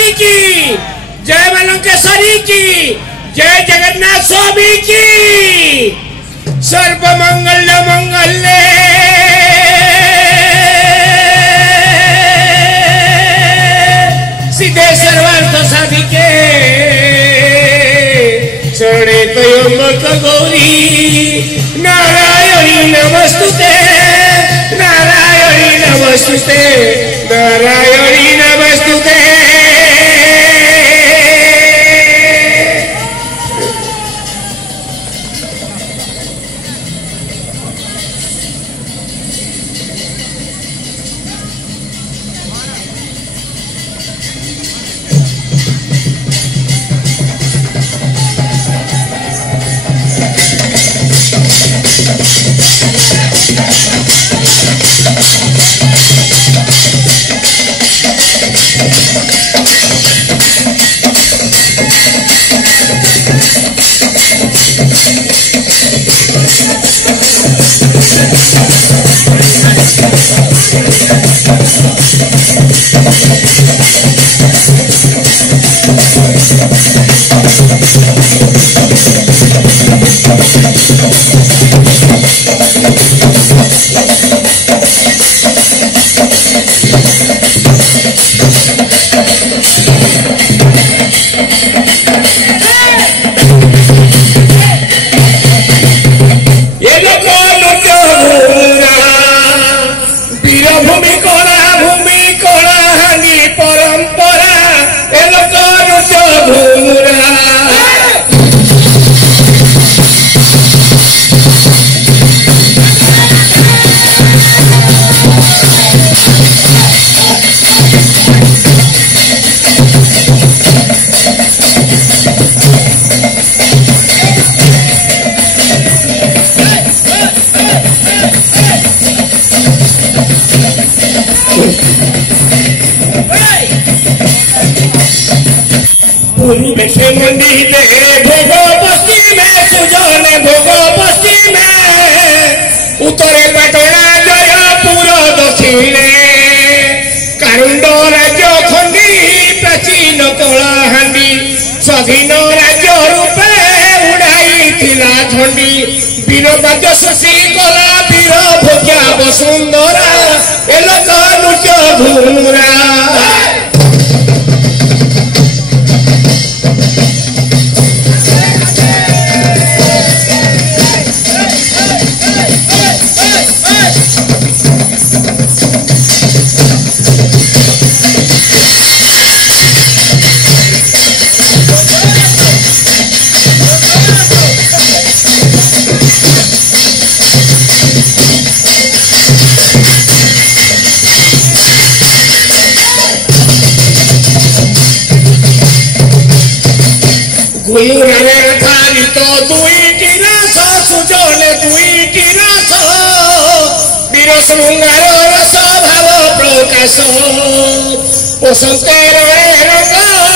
बिहारी की जय, बालंकेश्वरी की जय, जगन्नाथ स्वामी की सर्व मंगल मंगल्ये सिद्धे सर्वार्थ साधिके शरणे त्र्यंबक गौरी नारायणी नमस्तुते, नारायणी नमस्तुते, नारायणी नमस्तुते। मंडी में भोगो पश्चिम में सुजन भोगो पश्चिम में उत्तरे पाटना जयपुर दक्षिणे कारुंड राज्य खंडी प्राचीन कलाहांडी स्वाधीन राज्य रूपे उड़ाई थिला झंडी वीर बाद्य शशि कला वीर भोग्या वसुंधरा एलोक नृत्य घूमरा गुरुरे धारित दुईटी रस सुजन दुईटी रस वीर शृंगार रस भाव प्रकाश बसंत रंग